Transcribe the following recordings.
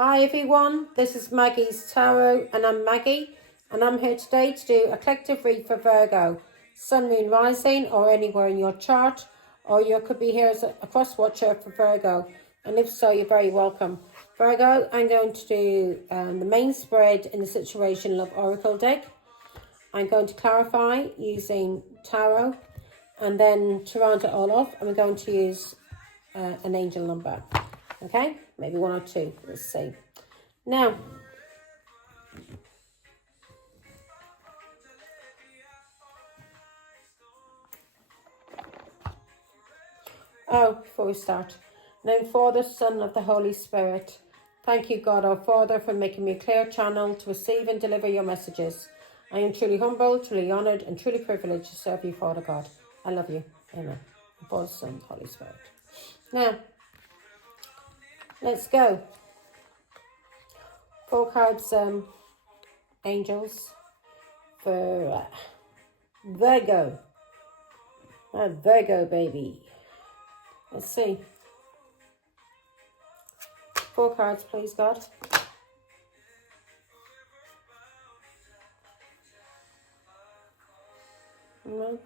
Hi everyone, this is Maggie's Tarot and I'm Maggie and I'm here today to do a collective read for Virgo, Sun, Moon, Rising or anywhere in your chart, or you could be here as a cross watcher for Virgo, and if so, you're very welcome. Virgo, I'm going to do the main spread in the Situation Love Oracle deck. I'm going to clarify using Tarot, and then to round it all off, I'm going to use an angel number. Okay, maybe one or two. Let's see. Now, before we start, now Father, Son of the Holy Spirit, thank you, God our Father, for making me a clear channel to receive and deliver your messages. I am truly humble, truly honoured, and truly privileged to serve you, Father God. I love you. Amen. Father, Son, Holy Spirit. Now, let's go. 4 cards, angels for Virgo. Virgo, baby. Let's see. 4 cards, please, God. No.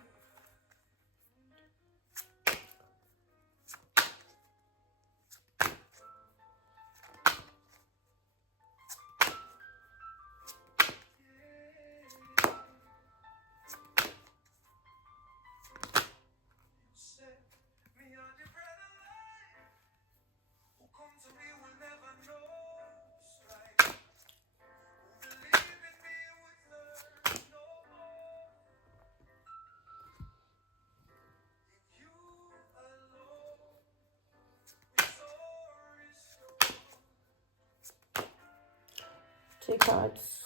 Two cards.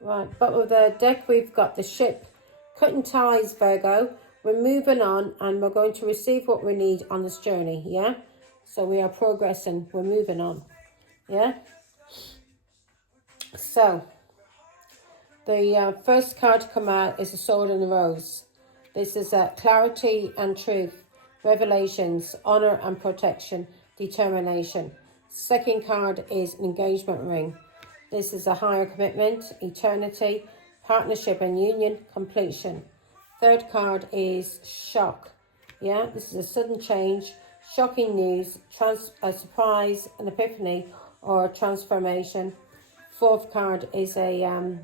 Right, but with the deck we've got the ship. Cutting ties, Virgo. We're moving on and we're going to receive what we need on this journey, yeah? So we are progressing, we're moving on, yeah? So, the first card to come out is the Sword and the Rose. This is clarity and truth, revelations, honour and protection, determination. Second card is an engagement ring. This is a higher commitment, eternity, partnership and union, completion. Third card is shock. Yeah, this is a sudden change, shocking news, a surprise, an epiphany, or a transformation. Fourth card is a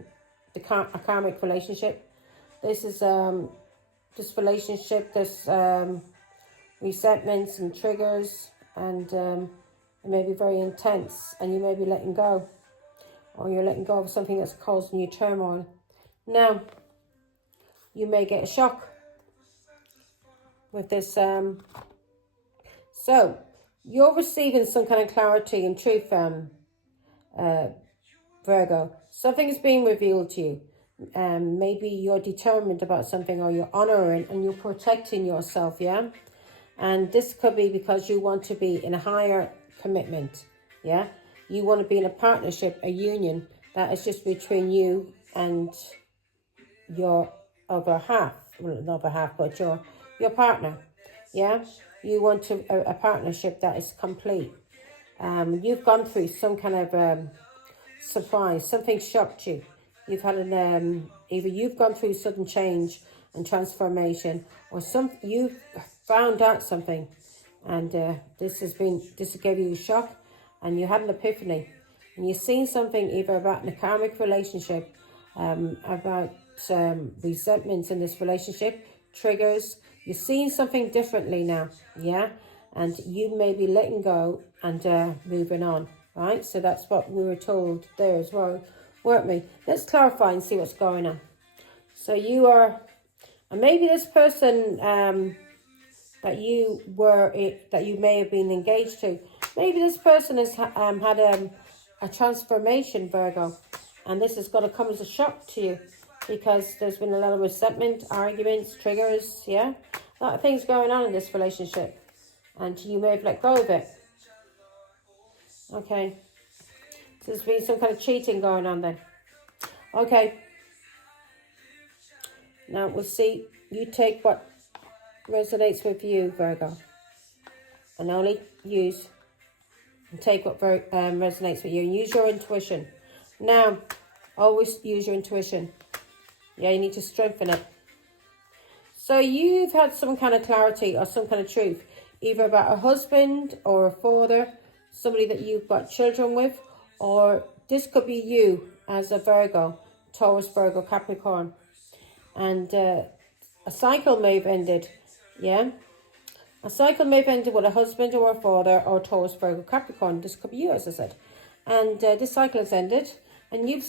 karmic relationship. This is this relationship. There's resentments and triggers, and it may be very intense, and you may be letting go, or you're letting go of something that's causing you turmoil. Now, you may get a shock with this. So, you're receiving some kind of clarity and truth, Virgo. Something is being revealed to you. Maybe you're determined about something, or you're honouring and you're protecting yourself, yeah? And this could be because you want to be in a higher commitment, yeah? You want to be in a partnership, a union that is just between you and your other half. Well, not other half, but your partner, yeah? You want to a partnership that is complete. You've gone through some kind of surprise, something shocked you. You've had an either you've gone through sudden change and transformation, or you've found out something, and this gave you a shock, and you had an epiphany, and you've seen something either about a karmic relationship, about resentments in this relationship, triggers. You're seeing something differently now, yeah, and you may be letting go and moving on. Right, so that's what we were told there as well, weren't we? Let's clarify and see what's going on. So you are, and maybe this person that you may have been engaged to, maybe this person has had a transformation, Virgo, and this is going to come as a shock to you. because there's been a lot of resentment, arguments, triggers, yeah? A lot of things going on in this relationship, and you may have let go of it. Okay. So there's been some kind of cheating going on then. Okay. Now we'll see. You take what resonates with you, Virgo. And only use and take what resonates with you. And use your intuition. Now, always use your intuition. Yeah, you need to strengthen it. So you've had some kind of clarity or some kind of truth, either about a husband or a father, somebody that you've got children with, or this could be you as a Virgo, Taurus, Virgo, Capricorn. And a cycle may have ended, yeah? A cycle may have ended with a husband or a father or Taurus, Virgo, Capricorn. This could be you, as I said. And this cycle has ended, and you've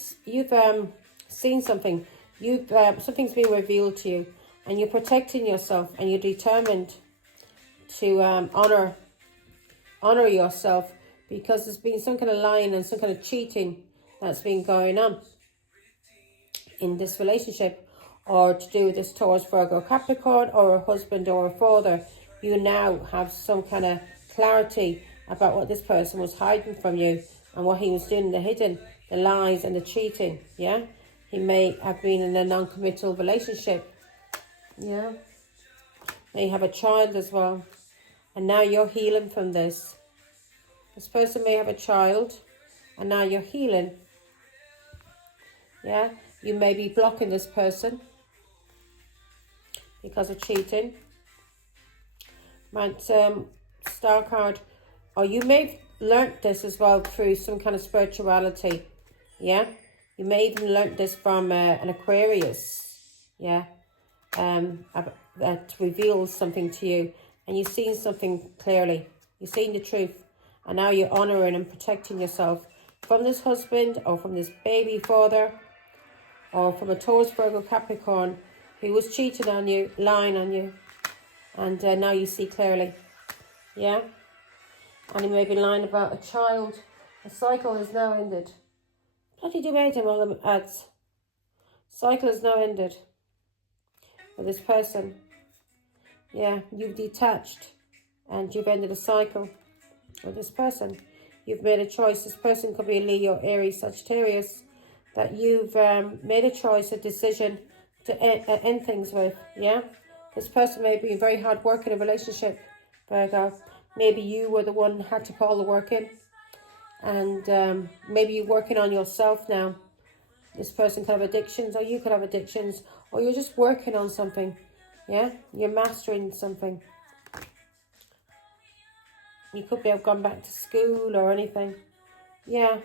seen something. Something's been revealed to you, and you're protecting yourself, and you're determined to honor yourself, because there's been some kind of lying and some kind of cheating that's been going on in this relationship, or to do with this Taurus, Virgo, Capricorn, or a husband or a father. You now have some kind of clarity about what this person was hiding from you and what he was doing, the hidden, the lies and the cheating, yeah? He may have been in a non-committal relationship, yeah? May have a child as well, and now you're healing from this. This person may have a child, and now you're healing, yeah? You may be blocking this person because of cheating. Right, star card. Or you may have learnt this as well through some kind of spirituality, yeah? You may even learnt this from an Aquarius, yeah? That reveals something to you, and you've seen something clearly. You've seen the truth, and now you're honouring and protecting yourself from this husband, or from this baby father, or from a Taurus, Virgo, Capricorn who was cheating on you, lying on you. And now you see clearly, yeah? And he may be lying about a child. A cycle is now ended. Bloody debate him all the ads. Cycle is now ended for this person. Yeah, you've detached and you've ended a cycle with this person. You've made a choice. This person could be a Leo, Aries, Sagittarius, that you've made a choice, a decision to end things with, yeah? This person may be very hard work in a relationship, Virgo. Maybe you were the one who had to put all the work in. And maybe you're working on yourself now. This person could have addictions, or you could have addictions, or you're just working on something, yeah? You're mastering something. You could have gone back to school or anything. Yeah.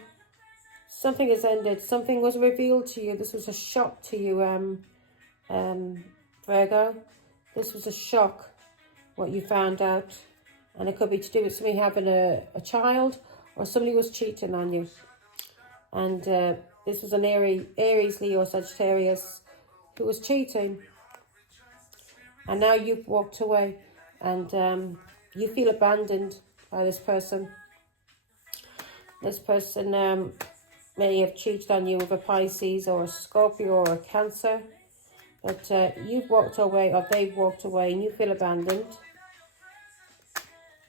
Something has ended. Something was revealed to you. This was a shock to you, Virgo. This was a shock, what you found out. And it could be to do with somebody having a child, or somebody was cheating on you. And this was an Aries, Leo, Sagittarius who was cheating. And now you've walked away, and you feel abandoned by this person. This person may have cheated on you with a Pisces or a Scorpio or a Cancer. But you've walked away, or they've walked away, and you feel abandoned.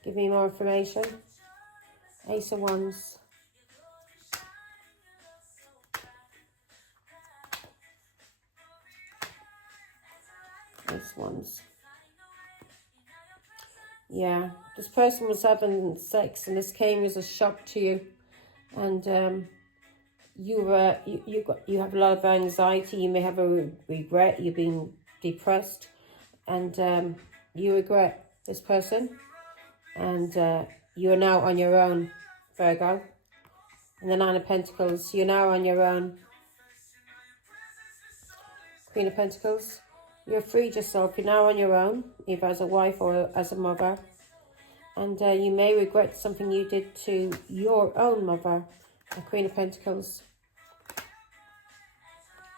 Give me more information. Ace of Wands. Ace of Wands. Yeah, this person was having sex, and this came as a shock to you. And you have a lot of anxiety. You may have a regret. You've been depressed, and you regret this person, and you are now on your own, Virgo. And the Nine of Pentacles, you're now on your own. Queen of Pentacles, you've freed yourself. You're now on your own, either as a wife or as a mother, and you may regret something you did to your own mother. The Queen of Pentacles.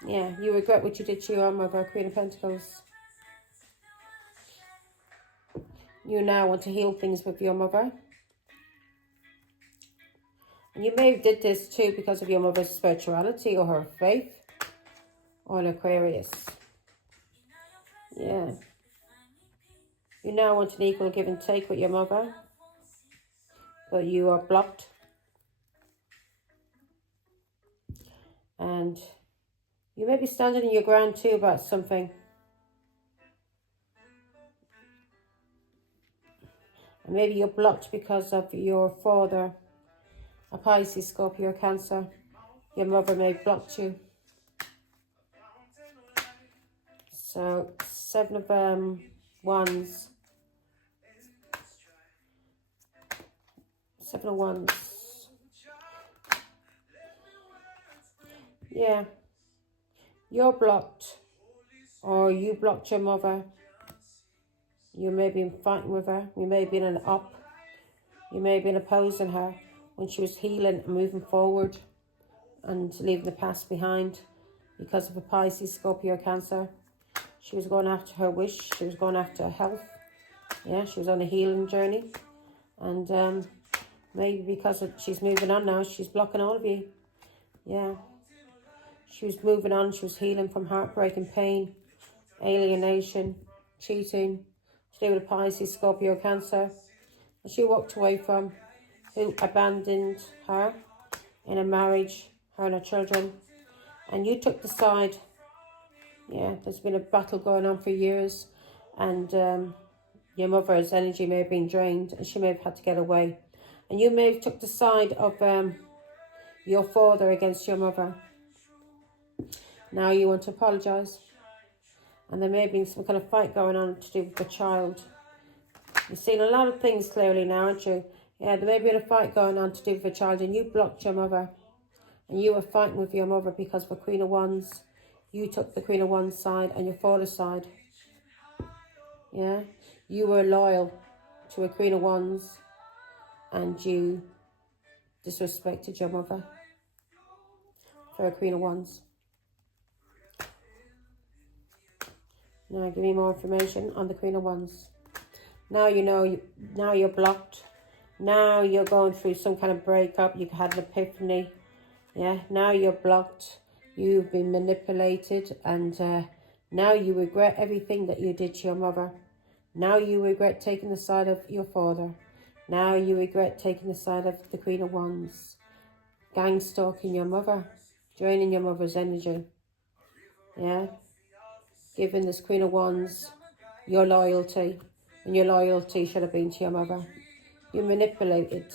Yeah, you regret what you did to your own mother, Queen of Pentacles. You now want to heal things with your mother. And you may have did this too because of your mother's spirituality or her faith. or an Aquarius. Yeah. You now want an equal give and take with your mother, but you are blocked. And you may be standing in your ground too about something. And maybe you're blocked because of your father, a Pisces, Scorpio, Cancer. Your mother may have blocked you. So, 7 of Wands. 7 of Wands. Yeah. You're blocked. Or you blocked your mother. You may be fighting with her. You may be in an up. You may have been opposing her when she was healing and moving forward and leaving the past behind because of a Pisces, Scorpio, Cancer. She was going after her wish. She was going after her health. Yeah, she was on a healing journey. And maybe because she's moving on now, she's blocking all of you. Yeah. She was moving on. She was healing from heartbreak and pain, alienation, cheating. To do with a Pisces, Scorpio, Cancer. And she walked away from who abandoned her in a marriage, her and her children. And you took the side. Yeah, there's been a battle going on for years. And your mother's energy may have been drained and she may have had to get away. And you may have took the side of your father against your mother. Now you want to apologise. And there may have been some kind of fight going on to do with the child. You've seen a lot of things clearly now, aren't you? Yeah, there may have been a fight going on to do with the child and you blocked your mother. And you were fighting with your mother because of the Queen of Wands. You took the Queen of Wands side and your father's side. Yeah? You were loyal to a Queen of Wands and you disrespected your mother for a Queen of Wands. Now give me more information on the Queen of Wands. Now you know, now you're blocked. Now you're going through some kind of breakup. You had an epiphany. Yeah, now you're blocked. You've been manipulated and now you regret everything that you did to your mother. Now you regret taking the side of your father. Now you regret taking the side of the Queen of Wands. Gang stalking your mother. Draining your mother's energy. Yeah. Giving this Queen of Wands your loyalty. And your loyalty should have been to your mother. You manipulated.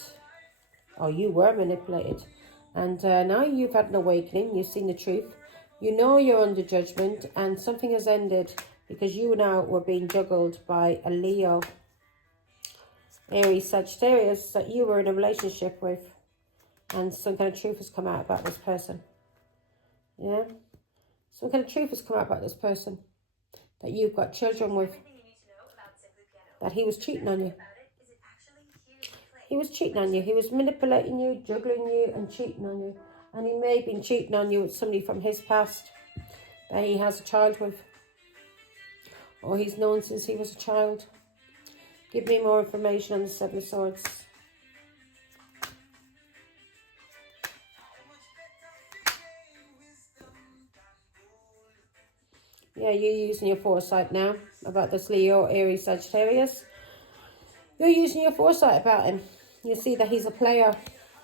Or you were manipulated. And now you've had an awakening. You've seen the truth. You know you're under judgment. And something has ended. Because you now were being juggled by a Leo. Aries, Sagittarius that you were in a relationship with. And some kind of truth has come out about this person. Yeah? Some kind of truth has come out about this person. That you've got children with. That he was cheating on you. He was cheating on you. He was manipulating you, juggling you and cheating on you. And he may have been cheating on you with somebody from his past that he has a child with. Or he's known since he was a child. Give me more information on the Seven of Swords. Yeah, you're using your foresight now about this Leo, Aries, Sagittarius. You're using your foresight about him. You see that he's a player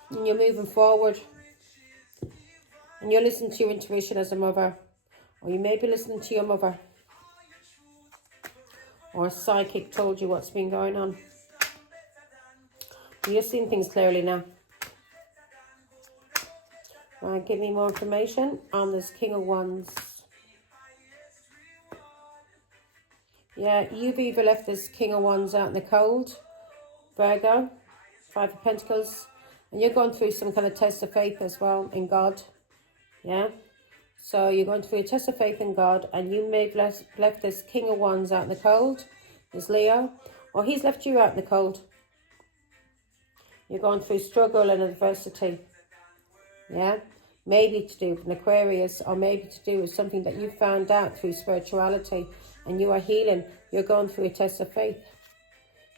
and you're moving forward. And you're listening to your intuition as a mother. Or you may be listening to your mother. Or a psychic told you what's been going on. You're seeing things clearly now. Right, give me more information on this King of Wands. Yeah, you've either left this King of Wands out in the cold, Virgo, 5 of Pentacles, and you're going through some kind of test of faith as well in God. Yeah, so you're going through a test of faith in God, and you may have left this King of Wands out in the cold, this Leo, or he's left you out in the cold. You're going through struggle and adversity. Yeah, maybe to do with an Aquarius, or maybe to do with something that you found out through spirituality, and you are healing. You're going through a test of faith.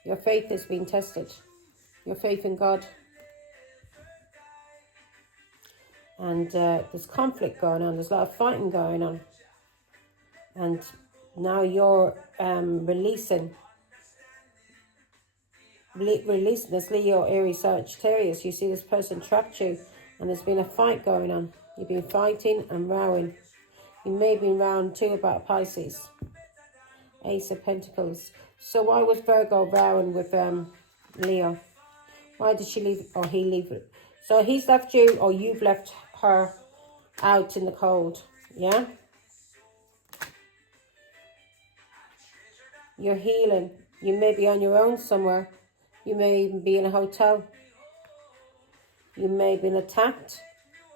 Your faith is being tested. Your faith in God. And there's conflict going on. There's a lot of fighting going on. And now you're releasing this Leo, Aries, Sagittarius. You see this person trapped you and there's been a fight going on. You've been fighting and rowing. You may have been rowing too about Pisces. Ace of Pentacles. So why was Virgo rowing with Leo? Why did she leave, or he leave it? So he's left you, or you've left her out in the cold. Yeah? You're healing. You may be on your own somewhere. You may even be in a hotel. You may have been attacked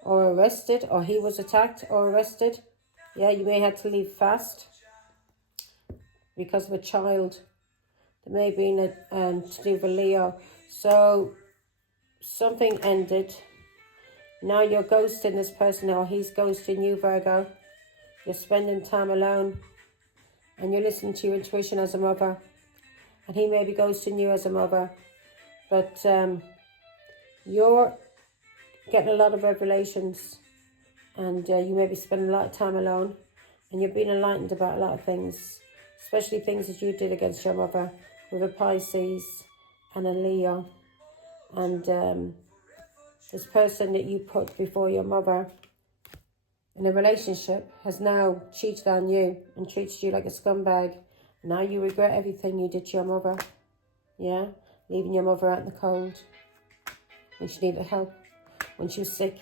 or arrested, or he was attacked or arrested. Yeah, you may have to leave fast because of a child. There may have been to do with a Leo. So something ended. Now you're ghosting this person, or he's ghosting you, Virgo. You're spending time alone. And you're listening to your intuition as a mother. And he may be ghosting you as a mother. But you're getting a lot of revelations. And you may be spending a lot of time alone. And you're being enlightened about a lot of things. Especially things that you did against your mother. With a Pisces and a Leo. And this person that you put before your mother in a relationship has now cheated on you and treated you like a scumbag. Now you regret everything you did to your mother. Yeah? Leaving your mother out in the cold. When she needed help. When she was sick.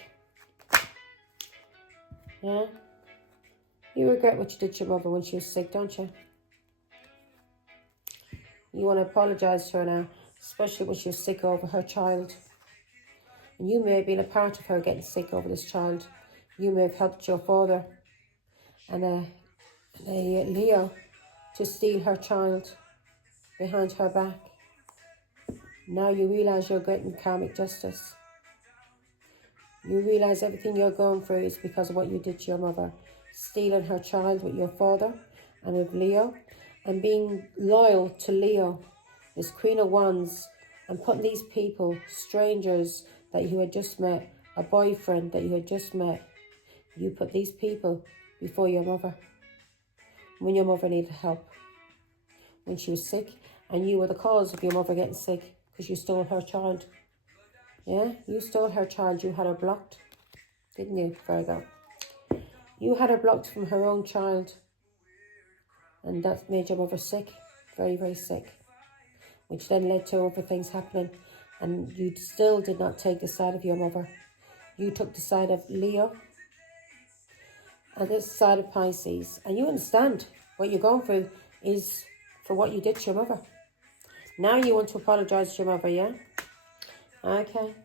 Yeah? You regret what you did to your mother when she was sick, don't you? You want to apologise to her now. Especially when she was sick over her child. And you may have been a part of her getting sick over this child. You may have helped your father and a Leo to steal her child behind her back. Now you realise you're getting karmic justice. You realise everything you're going through is because of what you did to your mother. Stealing her child with your father and with Leo. And being loyal to Leo, this Queen of Wands. And putting these people, strangers that you had just met, a boyfriend that you had just met. You put these people before your mother. When your mother needed help. When she was sick. And you were the cause of your mother getting sick. Because you stole her child. Yeah? You stole her child. You had her blocked. Didn't you, Virgo? You had her blocked from her own child. And that made your mother sick. Very, very sick. Which then led to other things happening. And you still did not take the side of your mother. You took the side of Leo. And this side of Pisces. And you understand what you're going through is for what you did to your mother. Now you want to apologise to your mother, yeah? Okay.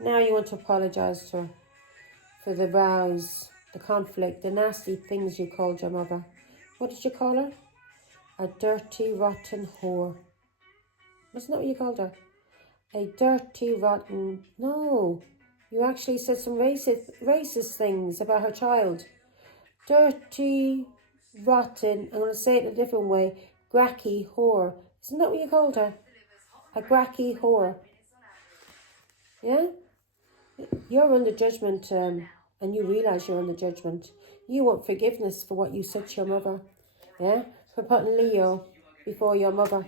Now you want to apologise to her for the rows, the conflict, the nasty things you called your mother. What did you call her? A dirty, rotten whore. Wasn't that what you called her? A dirty, rotten... No. You actually said some racist things about her child. Dirty, rotten, I'm going to say it in a different way, gracky whore. Isn't that what you called her? A gracky whore. Yeah? You're under judgment, and you realise you're under judgment. You want forgiveness for what you said to your mother. Yeah? For putting Leo before your mother.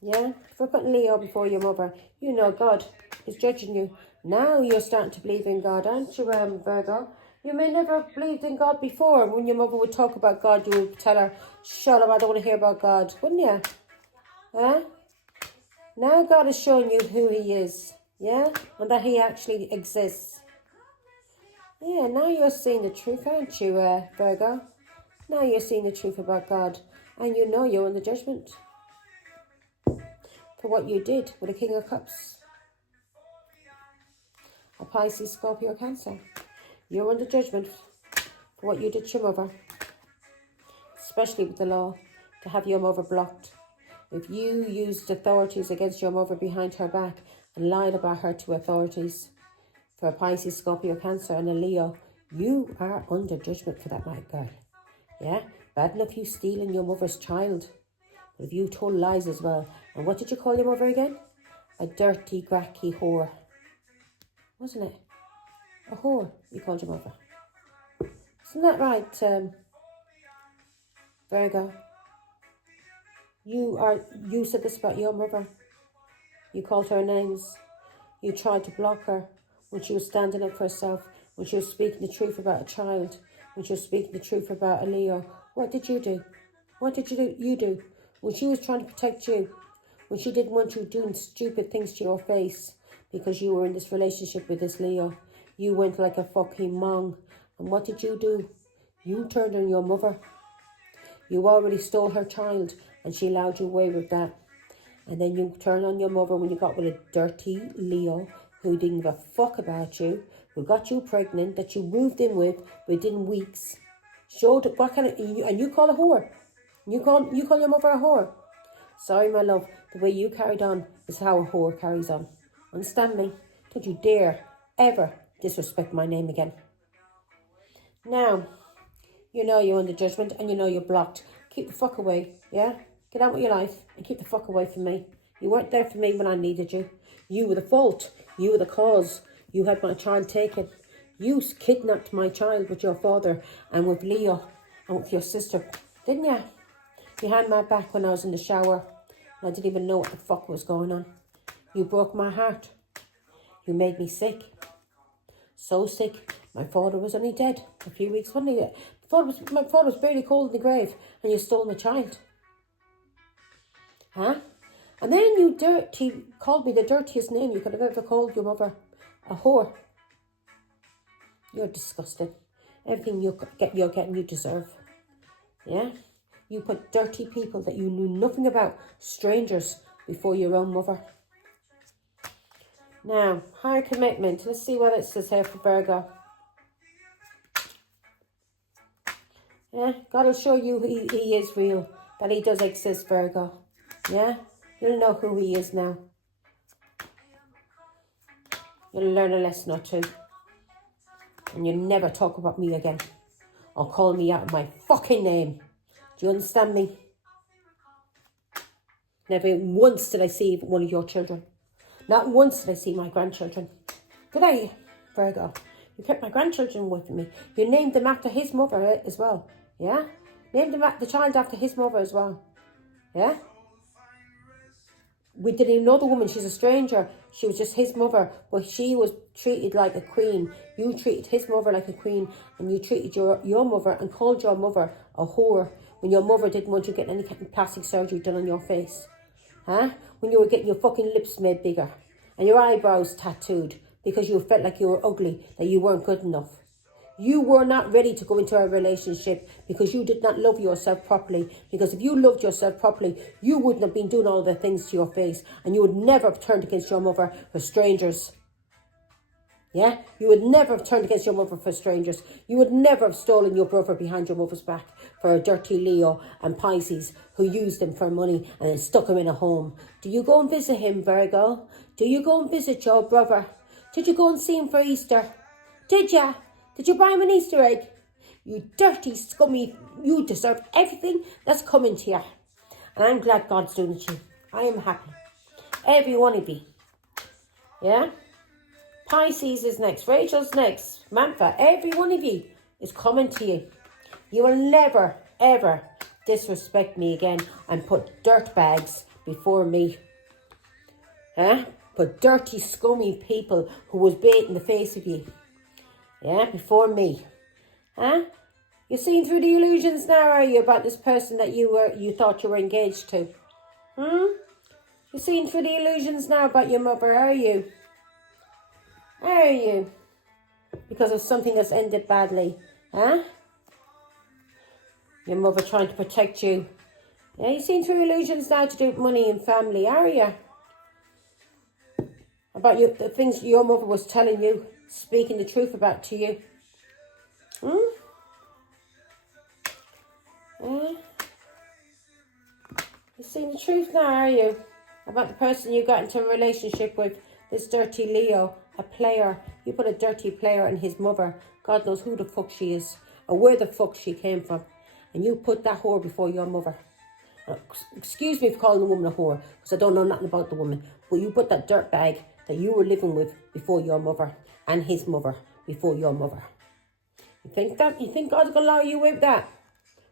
Yeah? For putting Leo before your mother. You know God is judging you. Now you're starting to believe in God, aren't you, Virgo? You may never have believed in God before. When your mother would talk about God, you would tell her, shut up, I don't want to hear about God. Wouldn't you? Huh? Now God is showing you who he is. Yeah? And that he actually exists. Yeah, now you're seeing the truth, aren't you, Virgo? Now you're seeing the truth about God. And you know you're under judgment. For what you did with the King of Cups. A Pisces, Scorpio, Cancer. You're under judgment for what you did to your mother. Especially with the law. To have your mother blocked. If you used authorities against your mother behind her back and lied about her to authorities, for a Pisces, Scorpio, Cancer and a Leo, you are under judgment for that, my girl. Yeah? Bad enough you stealing your mother's child. But if you told lies as well. And what did you call your mother again? A dirty, gracky whore. Wasn't it? A whore, you called your mother. Isn't that right, Virgo? You said this about your mother. You called her names. You tried to block her when she was standing up for herself, when she was speaking the truth about a child, when she was speaking the truth about a Leo. What did you do? What did you do? When she was trying to protect you, when she didn't want you doing stupid things to your face because you were in this relationship with this Leo, you went like a fucking mong. And what did you do? You turned on your mother. You already stole her child and she allowed you away with that. And then you turned on your mother when you got with a dirty Leo who didn't give a fuck about you, who got you pregnant, that you moved in with within weeks. Showed what kind of, and you call a whore. You call your mother a whore. Sorry, my love, the way you carried on is how a whore carries on. Understand me? Don't you dare ever disrespect my name again. Now, you know you're under judgment and you know you're blocked. Keep the fuck away, yeah? Get on with your life and keep the fuck away from me. You weren't there for me when I needed you. You were the fault. You were the cause. You had my child taken. You kidnapped my child with your father and with Leo and with your sister, didn't you? You had my back when I was in the shower and I didn't even know what the fuck was going on. You broke my heart. You made me sick. So sick. My father was only dead a few weeks, wasn't he? My father was barely cold in the grave and you stole my child. Huh? And then you called me the dirtiest name you could have ever called your mother. A whore. You're disgusting. Everything you're getting, you deserve. Yeah? You put dirty people that you knew nothing about, strangers, before your own mother. Now, higher commitment. Let's see what it says here for Virgo. Yeah, God will show you he is real, that he does exist, Virgo. Yeah, you'll know who he is now. You'll learn a lesson or two. And you'll never talk about me again. Or call me out of my fucking name. Do you understand me? Never once did I see one of your children. Not once did I see my grandchildren. Did I, Virgo? You kept my grandchildren with me. You named them after his mother as well. Yeah? Named the child after his mother as well. Yeah? We didn't even know the woman. She's a stranger. She was just his mother. But she was treated like a queen. You treated his mother like a queen. And you treated your mother and called your mother a whore. When your mother didn't want you getting any kind of plastic surgery done on your face. Huh? When you were getting your fucking lips made bigger. And your eyebrows tattooed. Because you felt like you were ugly. That you weren't good enough. You were not ready to go into a relationship because you did not love yourself properly. Because if you loved yourself properly, you wouldn't have been doing all the things to your face. And you would never have turned against your mother for strangers. Yeah? You would never have turned against your mother for strangers. You would never have stolen your brother behind your mother's back for a dirty Leo and Pisces who used him for money and then stuck him in a home. Do you go and visit him, Virgo? Do you go and visit your brother? Did you go and see him for Easter? Did ya? Did you buy him an Easter egg? You dirty, scummy, you deserve everything that's coming to you. And I'm glad God's doing it to you. I am happy. Every one of you. Yeah? Pisces is next. Rachel's next. Mantha. Every one of you is coming to you. You will never, ever disrespect me again and put dirt bags before me. Huh? Put dirty, scummy people who was bait in the face of you. Yeah, before me. Huh? You're seeing through the illusions now, are you, about this person that you thought you were engaged to? You're seeing through the illusions now about your mother, are you? Are you? Because of something that's ended badly. Huh? Your mother trying to protect you. Yeah, you're seeing through illusions now to do with money and family, are you? About the things your mother was telling you. Speaking the truth about to you. Yeah. You're seeing the truth now, are you? About the person you got into a relationship with. This dirty Leo. A player. You put a dirty player in his mother. God knows who the fuck she is. Or where the fuck she came from. And you put that whore before your mother. Excuse me for calling the woman a whore. Because I don't know nothing about the woman. But you put that dirtbag that you were living with before your mother. And his mother before your mother. You think that? You think God's going to allow you with that?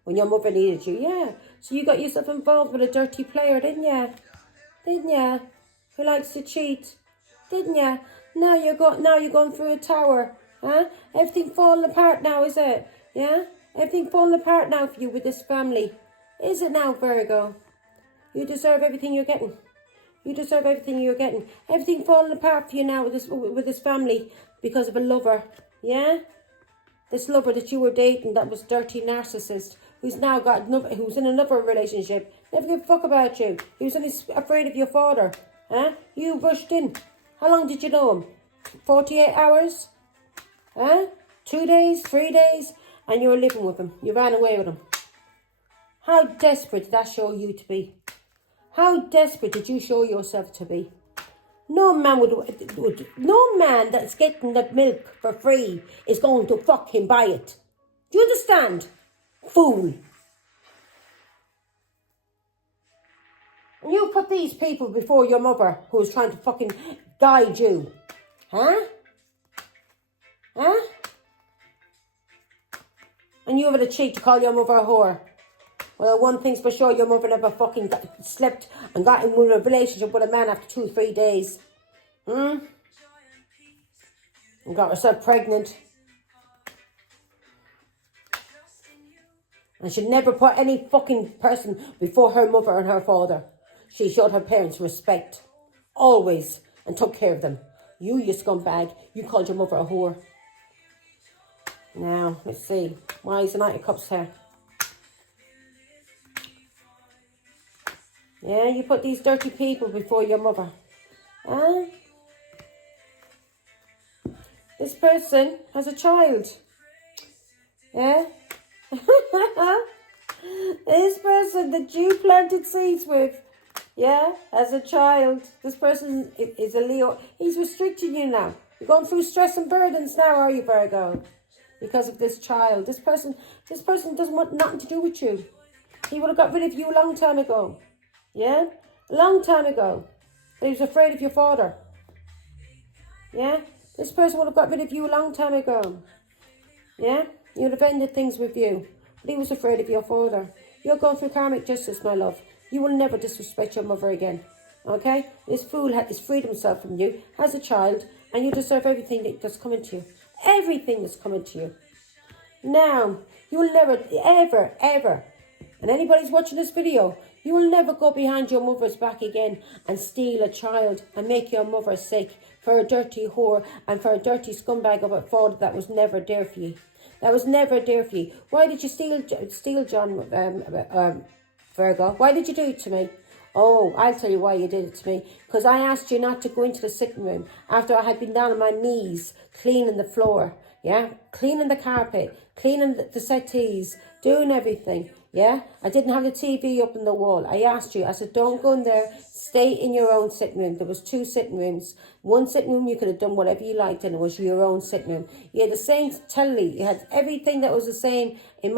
When your mother needed you, yeah. So you got yourself involved with a dirty player, didn't you? Didn't you? Who likes to cheat, didn't you? Now you're going through a tower, huh? Everything falling apart now, is it? Yeah? Everything falling apart now for you with this family. Is it now, Virgo? You deserve everything you're getting. You deserve everything you're getting. Everything falling apart for you now with this family because of a lover, yeah? This lover that you were dating that was dirty narcissist, who's now got who's in another relationship, never give a fuck about you. He was only afraid of your father, huh? You rushed in. How long did you know him? 48 hours? Huh? 2 days, 3 days, and you were living with him. You ran away with him. How desperate did that show you to be? How desperate did you show yourself to be? No man that's getting the milk for free is going to fucking buy it. Do you understand? Fool. And you put these people before your mother who's trying to fucking guide you. Huh? Huh? And you have the cheek to call your mother a whore. Well, one thing's for sure, your mother never fucking slept and got in a relationship with a man after 2-3 days. And got herself pregnant. And she'd never put any fucking person before her mother and her father. She showed her parents respect. Always. And took care of them. You scumbag. You called your mother a whore. Now, let's see. Why is the Knight of Cups here? Yeah, you put these dirty people before your mother. Huh? This person has a child. Yeah? This person that you planted seeds with, yeah, as a child. This person is a Leo. He's restricting you now. You're going through stress and burdens now, are you, Virgo? Because of this child. This person doesn't want nothing to do with you. He would have got rid of you a long time ago. Yeah? A long time ago. But he was afraid of your father. Yeah? This person would have got rid of you a long time ago. Yeah? He would have ended things with you. But he was afraid of your father. You're going through karmic justice, my love. You will never disrespect your mother again. Okay? This fool has freed himself from you, has a child, and you deserve everything that's coming to you. Everything that's coming to you. Now, you will never, ever, ever, and anybody's watching this video, you will never go behind your mother's back again and steal a child and make your mother sick for a dirty whore and for a dirty scumbag of a father that was never there for you. That was never there for you. Why did you steal John, Virgo? Why did you do it to me? Oh, I'll tell you why you did it to me. Because I asked you not to go into the sitting room after I had been down on my knees cleaning the floor, yeah? Cleaning the carpet, cleaning the settees, doing everything, yeah? I didn't have the TV up on the wall. I asked you, I said, don't go in there, stay in your own sitting room. There was 2 sitting rooms. One sitting room you could have done whatever you liked and it was your own sitting room. You had the same telly, you had everything that was the same in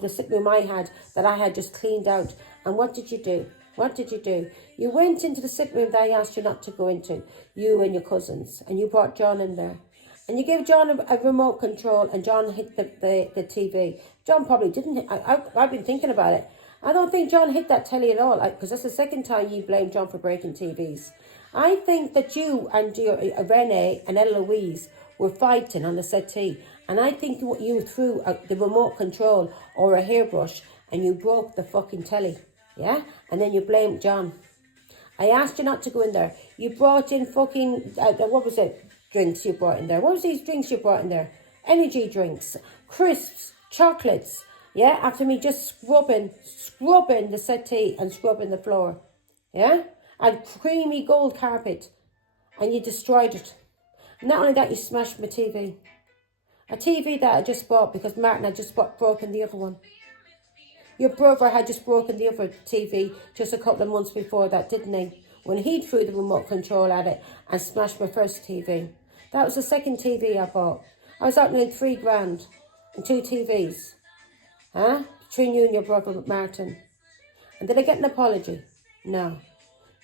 the sitting room I had that I had just cleaned out. And what did you do? What did you do? You went into the sitting room that I asked you not to go into, you and your cousins, and you brought John in there. And you gave John a remote control and John hit the TV. John probably didn't. I've been thinking about it. I don't think John hit that telly at all, because that's the second time you blame John for breaking TVs. I think that you and Renee and Eloise were fighting on the settee. And I think you threw the remote control or a hairbrush and you broke the fucking telly. Yeah? And then you blamed John. I asked you not to go in there. You brought in fucking, what was it? Drinks you brought in there. What was these drinks you brought in there? Energy drinks, crisps, chocolates. Yeah? After me just scrubbing the settee and scrubbing the floor. Yeah? And creamy gold carpet. And you destroyed it. Not only that, you smashed my TV. A TV that I just bought because Martin had just broken the other one. Your brother had just broken the other TV just a couple of months before that, didn't he? When he threw the remote control at it and smashed my first TV. That was the second TV I bought. I was out nearly $3,000 and 2 TVs. Huh? Between you and your brother Martin. And did I get an apology? No.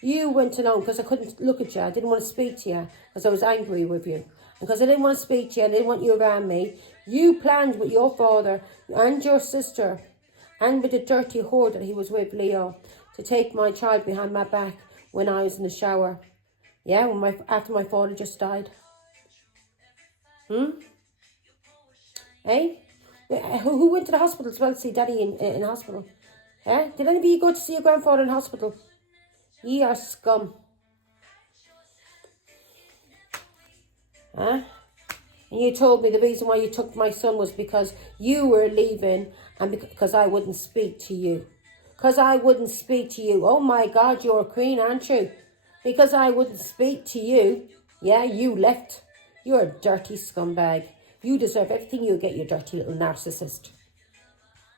You went along because I couldn't look at you. I didn't want to speak to you because I was angry with you. Because I didn't want to speak to you, I didn't want you around me. You planned with your father and your sister and with the dirty whore that he was with, Leo, to take my child behind my back when I was in the shower. Yeah, after my father just died. Eh? Who went to the hospital as well to see Daddy in hospital? Eh? Did any of you go to see your grandfather in hospital? Ye are scum. Huh? And you told me the reason why you took my son was because you were leaving and because I wouldn't speak to you. Because I wouldn't speak to you. Oh my God, you're a queen, aren't you? Because I wouldn't speak to you. Yeah, you left. You're a dirty scumbag. You deserve everything you get, you dirty little narcissist.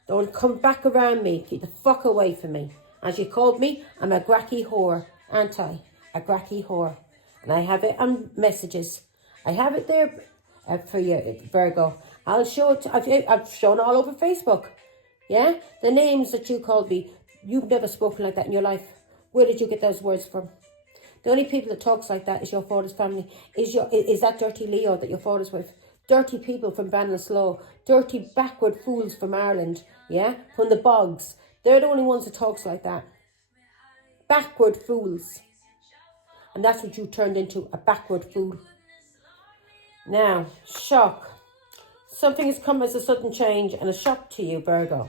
Don't come back around me. Keep the fuck away from me. As you called me, I'm a gracky whore, aren't I? A gracky whore. And I have it on messages. I have it there for you, Virgo. I'll show it. I've shown all over Facebook. Yeah? The names that you called me. You've never spoken like that in your life. Where did you get those words from? The only people that talks like that is your father's family. Is that dirty Leo that your father's with? Dirty people from Banlaslow. Dirty backward fools from Ireland. Yeah? From the bogs. They're the only ones that talks like that. Backward fools. And that's what you turned into, a backward fool. Now, shock. Something has come as a sudden change and a shock to you, Virgo.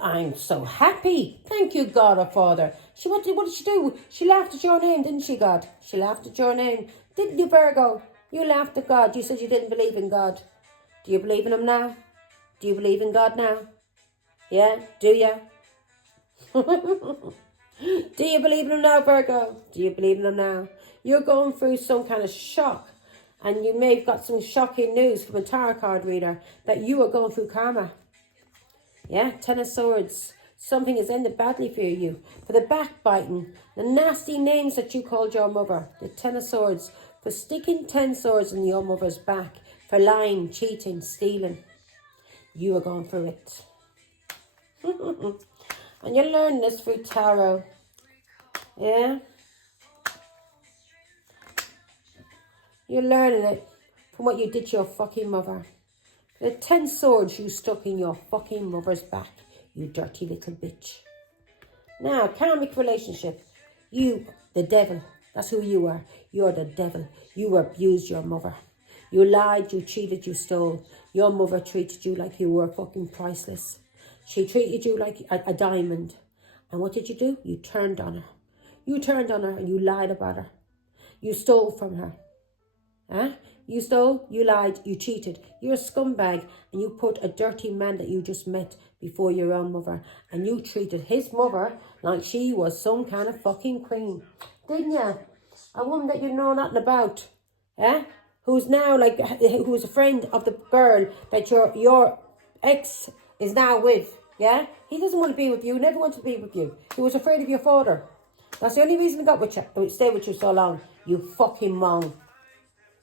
I'm so happy. Thank you, God our Father. What did she do? She laughed at your name, didn't she, God? She laughed at your name. Didn't you, Virgo? You laughed at God. You said you didn't believe in God. Do you believe in him now? Do you believe in God now? Yeah? Do you? Do you believe in him now, Virgo? Do you believe in him now? You're going through some kind of shock. And you may have got some shocking news from a tarot card reader that you are going through karma. Yeah, Ten of Swords. Something has ended badly for you. For the backbiting, the nasty names that you called your mother. The Ten of Swords. For sticking 10 swords in your mother's back. For lying, cheating, stealing. You are going through it. And you're learning this through tarot. Yeah? You're learning it from what you did to your fucking mother. The 10 swords you stuck in your fucking mother's back, you dirty little bitch. Now, karmic relationship. You, the devil. That's who you are. You're the devil. You abused your mother. You lied, you cheated, you stole. Your mother treated you like you were fucking priceless. She treated you like a diamond. And what did you do? You turned on her. You turned on her and you lied about her. You stole from her. Huh? You stole, you lied, you cheated. You're a scumbag and you put a dirty man that you just met before your own mother. And you treated his mother like she was some kind of fucking queen. Didn't you? A woman that you know nothing about. Eh? Who's now like, who's a friend of the girl that your ex is now with. Yeah? He doesn't want to be with you, never wanted to be with you. He was afraid of your father. That's the only reason he got with you, stay with you so long. You fucking mong.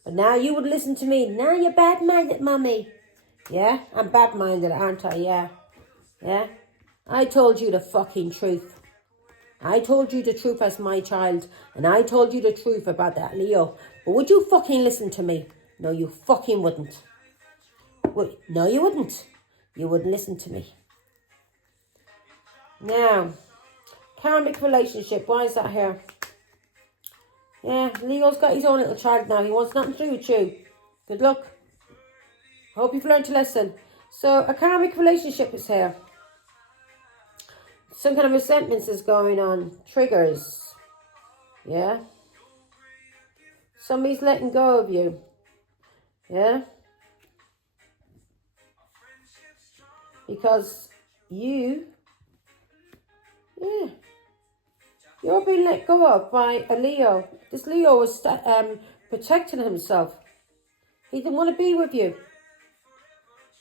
But now you would listen to me. Now you're bad-minded, mummy. Yeah? I'm bad-minded, aren't I? Yeah. Yeah? I told you the fucking truth. I told you the truth as my child. And I told you the truth about that Leo. But would you fucking listen to me? No, you fucking wouldn't. No, you wouldn't. You wouldn't listen to me. Now, karmic relationship. Why is that here? Yeah, Leo's got his own little child now. He wants nothing to do with you. Good luck. Hope you've learned a lesson. So, a karmic relationship is here. Some kind of resentment is going on. Triggers. Yeah. Somebody's letting go of you. Yeah. Because you... Yeah. You're being let go of by a Leo. This Leo was protecting himself. He didn't want to be with you.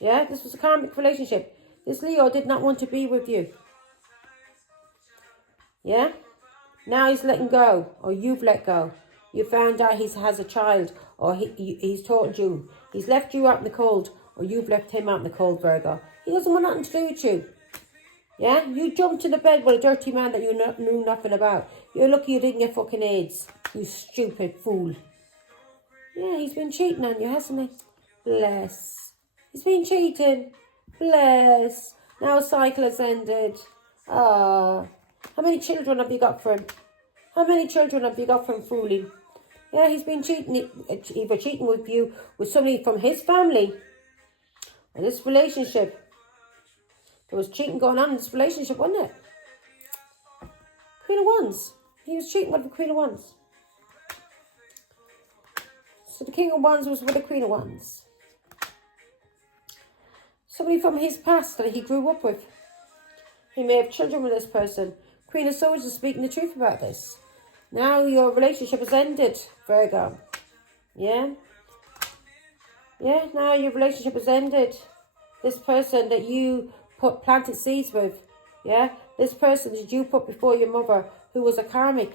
Yeah, this was a karmic relationship. This Leo did not want to be with you. Yeah? Now he's letting go. Or you've let go. You found out he has a child. Or he's told you. He's left you out in the cold. Or you've left him out in the cold, Virgo. He doesn't want nothing to do with you. Yeah? You jumped in the bed with a dirty man that you knew nothing about. You're lucky you didn't get fucking AIDS. You stupid fool. Yeah, he's been cheating on you, hasn't he? Bless. He's been cheating. Bless. Now a cycle has ended. Ah. How many children have you got from him? How many children have you got from fooling? Yeah, he's been cheating. Either cheating with you, with somebody from his family. And this relationship. There was cheating going on in this relationship, wasn't it? Queen of Wands. He was cheating with the Queen of Wands. So the King of Wands was with the Queen of Wands. Somebody from his past that he grew up with. He may have children with this person. Queen of Swords is speaking the truth about this. Now your relationship has ended, Virgo. Yeah? Yeah, now your relationship has ended. This person that you planted seeds with. Yeah? This person that you put before your mother, who was a karmic.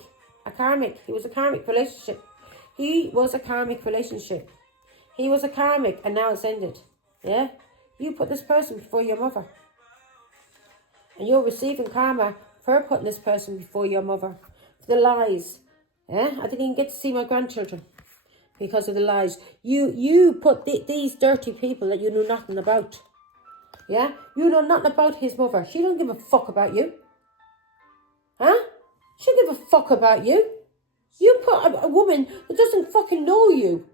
He was a karmic relationship. He was a karmic relationship. He was a karmic, and now it's ended. Yeah? You put this person before your mother. And you're receiving karma for putting this person before your mother. For the lies. Yeah? I didn't even get to see my grandchildren because of the lies. You put these dirty people that you knew nothing about. Yeah? You know nothing about his mother. She don't give a fuck about you. Huh? She don't give a fuck about you. You put a woman that doesn't fucking know you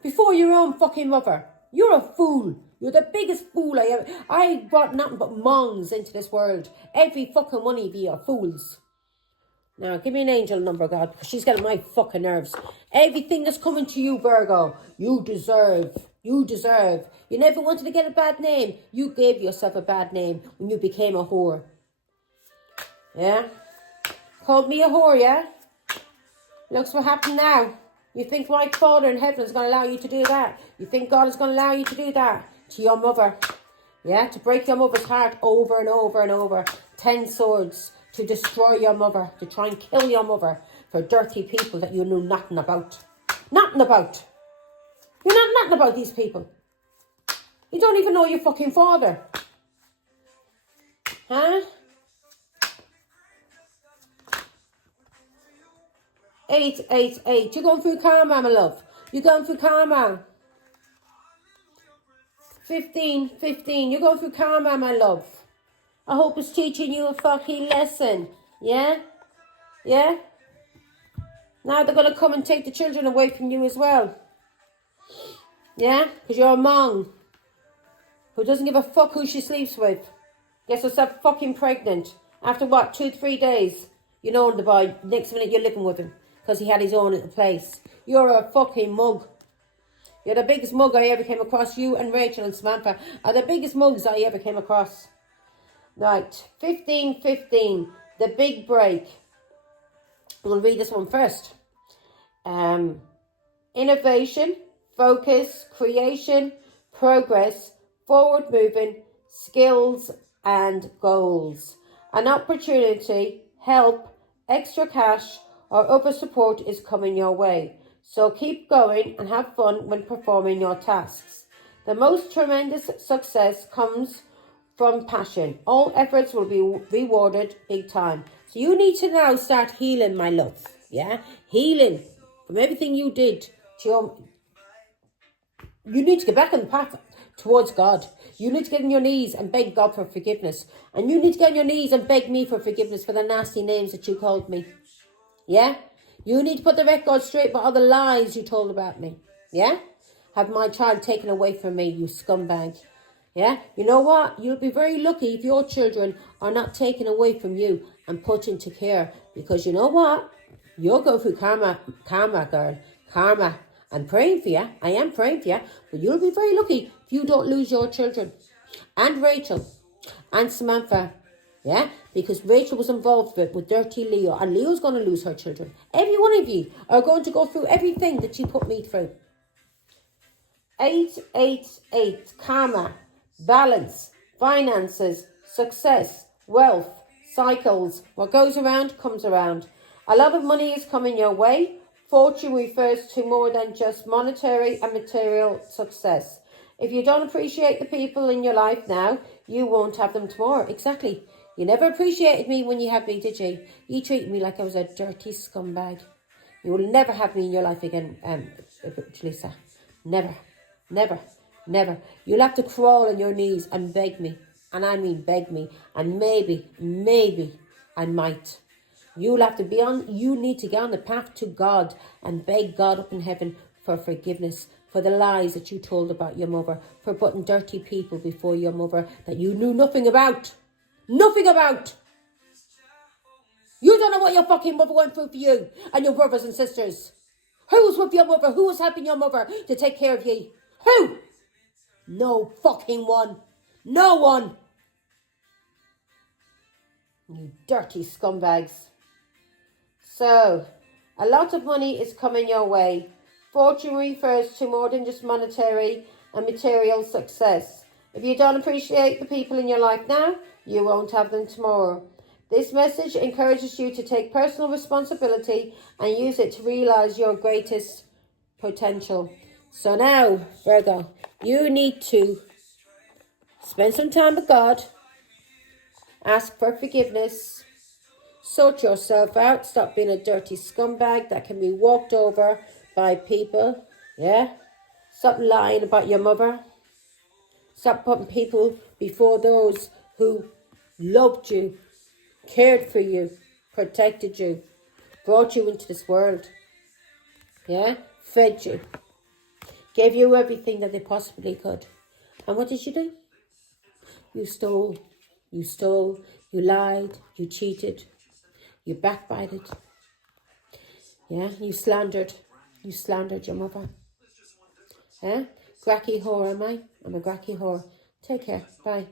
before your own fucking mother. You're a fool. You're the biggest fool I ever... I brought nothing but mongs into this world. Every fucking one of you are fools. Now, give me an angel number, God, because she's getting my fucking nerves. Everything that's coming to you, Virgo, you deserve. You deserve. You never wanted to get a bad name. You gave yourself a bad name when you became a whore. Yeah? Called me a whore, yeah? Looks what happened now. You think my Father in heaven is going to allow you to do that? You think God is going to allow you to do that? To your mother. Yeah? To break your mother's heart over and over and over. 10 swords. To destroy your mother. To try and kill your mother. For dirty people that you knew nothing about. Nothing about. You know nothing about these people. You don't even know your fucking father. Huh? 8, 8, 8. You're going through karma, my love. You're going through karma. 15, 15. You're going through karma, my love. I hope it's teaching you a fucking lesson. Yeah? Yeah? Now they're going to come and take the children away from you as well. Yeah? Because you're a mong who doesn't give a fuck who she sleeps with. Gets herself fucking pregnant. After what? 2-3 days. You know the boy. Next minute you're living with him. Because he had his own little place. You're a fucking mug. You're the biggest mug I ever came across. You and Rachel and Samantha are the biggest mugs I ever came across. Right. 15, 15. The big break. I'm going to read this one first. Innovation, focus, creation, progress, forward moving, skills and goals. An opportunity, help, extra cash, or other support is coming your way. So keep going and have fun when performing your tasks. The most tremendous success comes from passion. All efforts will be rewarded big time. So you need to now start healing, my love. Yeah? Healing from everything you did. You need to get back on the path towards God. You need to get on your knees and beg God for forgiveness. And you need to get on your knees and beg me for forgiveness for the nasty names that you called me. Yeah? You need to put the record straight about all the lies you told about me. Yeah? Have my child taken away from me, you scumbag. Yeah? You know what? You'll be very lucky if your children are not taken away from you and put into care. Because you know what? You'll go through karma, girl. Karma. I'm praying for you. I am praying for you. But you'll be very lucky if you don't lose your children. And Rachel. And Samantha. Yeah, because Rachel was involved with dirty Leo. And Leo's going to lose her children. Every one of you are going to go through everything that you put me through. 8, 8, 8. Karma, balance, finances, success, wealth, cycles. What goes around comes around. A lot of money is coming your way. Fortune refers to more than just monetary and material success. If you don't appreciate the people in your life now, you won't have them tomorrow. Exactly. You never appreciated me when you had me, did you? You treated me like I was a dirty scumbag. You will never have me in your life again, Lisa. Never, never, never. You'll have to crawl on your knees and beg me. And I mean beg me. And maybe I might. You need to get on the path to God and beg God up in heaven for forgiveness, for the lies that you told about your mother, for putting dirty people before your mother that you knew nothing about. Nothing about. You don't know what your fucking mother went through for you and your brothers and sisters. Who was with your mother? Who was helping your mother to take care of you? Who? No fucking one. No one. You dirty scumbags. So, a lot of money is coming your way. Fortune refers to more than just monetary and material success. If you don't appreciate the people in your life now, you won't have them tomorrow. This message encourages you to take personal responsibility and use it to realize your greatest potential. So now, Virgo, you need to spend some time with God, ask for forgiveness, sort yourself out, stop being a dirty scumbag that can be walked over by people, yeah? Stop lying about your mother. Stop putting people before those who loved you, cared for you, protected you, brought you into this world, yeah? Fed you, gave you everything that they possibly could. And what did you do? You stole, you lied, you cheated, you backbited, yeah? You slandered your mother. Yeah? Gracky whore am I? I'm a gracky whore. Take care. Bye.